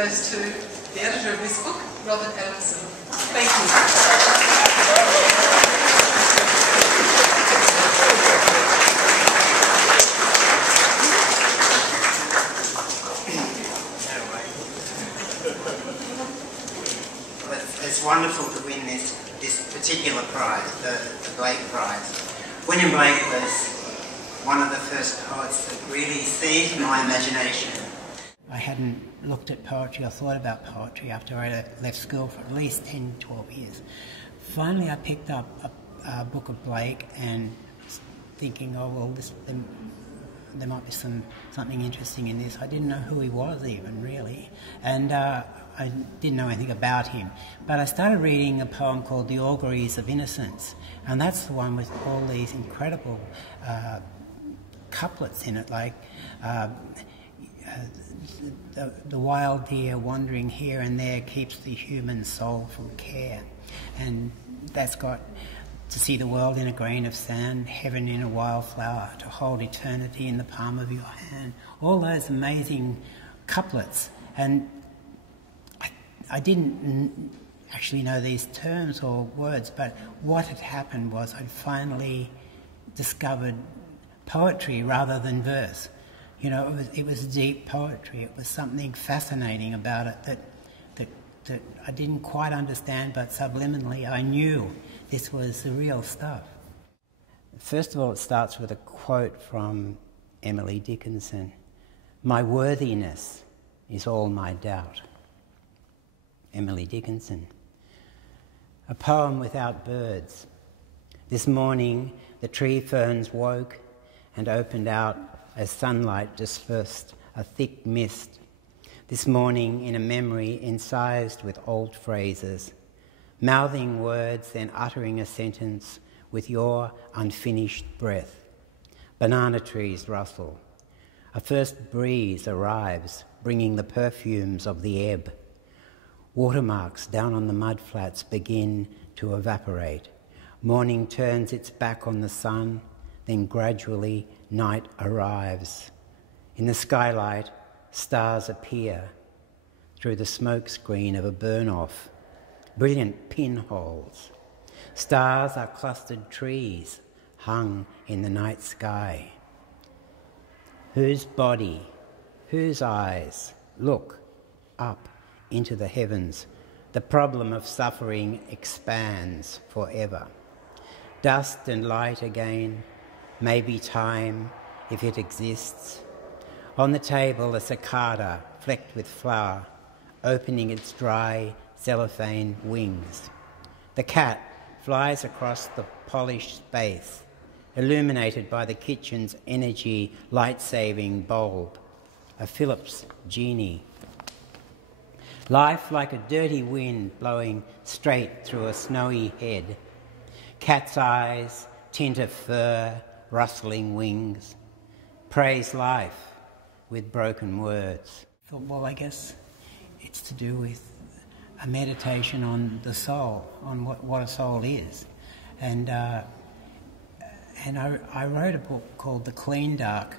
goes to the editor of this book, Robert Adamson. Thank you. It's wonderful to win this particular prize, the Blake Prize. William Blake was one of the first poets that really seized my imagination. I hadn't looked at poetry or thought about poetry after I left school for at least 10, 12 years. Finally I picked up a book of Blake and thinking, oh well, there might be something interesting in this. I didn't know who he was even, really. And I didn't know anything about him. But I started reading a poem called The Auguries of Innocence, and that's the one with all these incredible couplets in it, like the wild deer wandering here and there keeps the human soul from care. And that's got to see the world in a grain of sand, heaven in a wildflower, to hold eternity in the palm of your hand. All those amazing couplets. And I didn't actually know these terms or words, but what had happened was I'd finally discovered poetry rather than verse. You know, it was deep poetry. It was something fascinating about it that I didn't quite understand, but subliminally I knew this was the real stuff. First of all, it starts with a quote from Emily Dickinson. "My worthiness is all my doubt." Emily Dickinson. A poem without birds. This morning the tree ferns woke and opened out as sunlight dispersed a thick mist. This morning in a memory incised with old phrases, mouthing words then uttering a sentence with your unfinished breath. Banana trees rustle. A first breeze arrives, bringing the perfumes of the ebb. Watermarks down on the mudflats begin to evaporate. Morning turns its back on the sun, then gradually night arrives. In the skylight, stars appear through the smoke screen of a burn-off. Brilliant pinholes. Stars are clustered trees hung in the night sky. Whose body, whose eyes look up into the heavens? The problem of suffering expands forever. Dust and light again, maybe time, if it exists. On the table, a cicada flecked with flour, opening its dry cellophane wings. The cat flies across the polished space, illuminated by the kitchen's energy light-saving bulb, a Phillips genie. Life like a dirty wind blowing straight through a snowy head. Cat's eyes, tint of fur, rustling wings. Praise life with broken words. Thought, well, I guess it's to do with a meditation on the soul, on what a soul is. And I wrote a book called The Clean Dark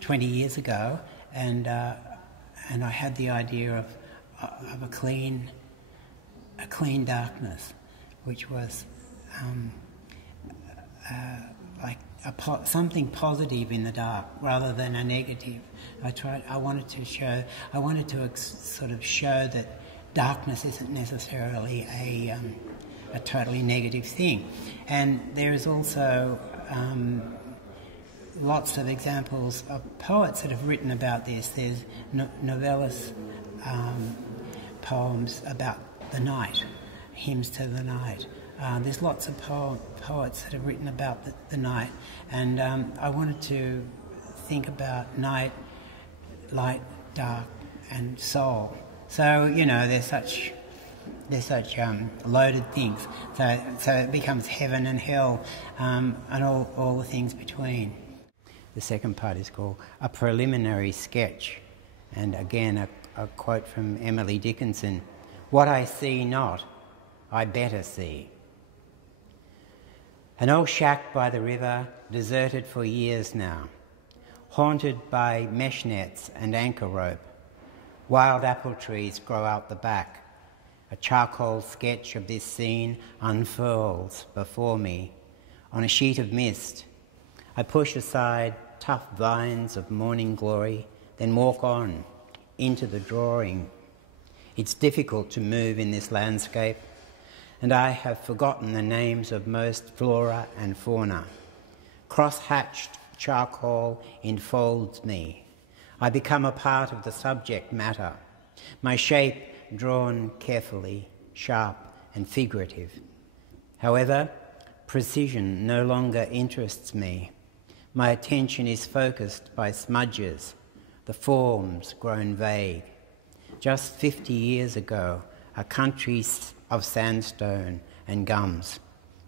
20 years ago, and I had the idea of a clean darkness, which was like something positive in the dark rather than a negative. I wanted to sort of show that darkness isn't necessarily a totally negative thing. And there is also lots of examples of poets that have written about this. There's novellist poems about the night, hymns to the night. There's lots of poets that have written about the night, and I wanted to think about night, light, dark, and soul. So, you know, they're such loaded things. So it becomes heaven and hell, and all the things between. The second part is called A Preliminary Sketch, and again a quote from Emily Dickinson. "What I see not, I better see." An old shack by the river, deserted for years now. haunted by mesh nets and anchor rope. Wild apple trees grow out the back. A charcoal sketch of this scene unfurls before me on a sheet of mist. I push aside tough vines of morning glory, then walk on into the drawing. It's difficult to move in this landscape, and I have forgotten the names of most flora and fauna. Cross-hatched charcoal enfolds me. I become a part of the subject matter, my shape drawn carefully, sharp and figurative. However, precision no longer interests me. My attention is focused by smudges, the forms grown vague. Just 50 years ago, a country of sandstone and gums.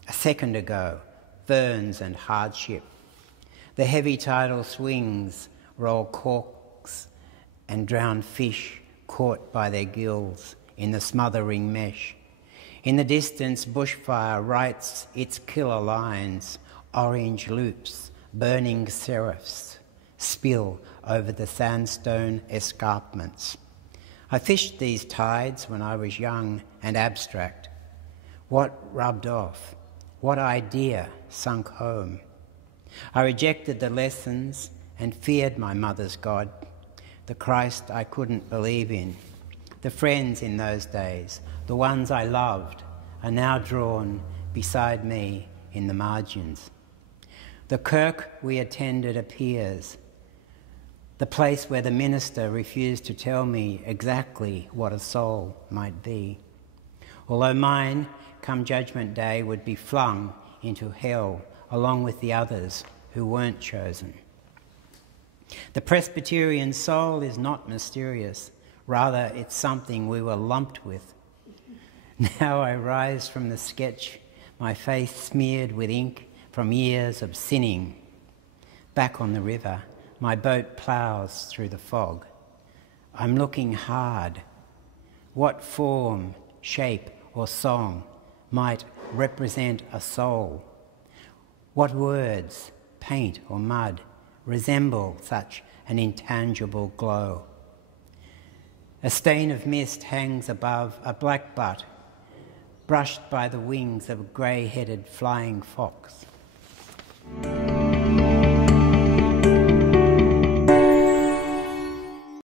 A second ago, ferns and hardship. The heavy tidal swings roll corks and drown fish caught by their gills in the smothering mesh. In the distance, bushfire writes its killer lines. Orange loops, burning seraphs, spill over the sandstone escarpments. I fished these tides when I was young and abstract. What rubbed off? What idea sunk home? I rejected the lessons and feared my mother's God, the Christ I couldn't believe in. The friends in those days, the ones I loved, are now drawn beside me in the margins. The kirk we attended appears, the place where the minister refused to tell me exactly what a soul might be. Although mine, come Judgment Day, would be flung into hell along with the others who weren't chosen. The Presbyterian soul is not mysterious. Rather, it's something we were lumped with. Now I rise from the sketch, my face smeared with ink from years of sinning. Back on the river, my boat ploughs through the fog. I'm looking hard. What form, shape, or song might represent a soul? What words, paint or mud, resemble such an intangible glow? A stain of mist hangs above a black butt, brushed by the wings of a grey-headed flying fox.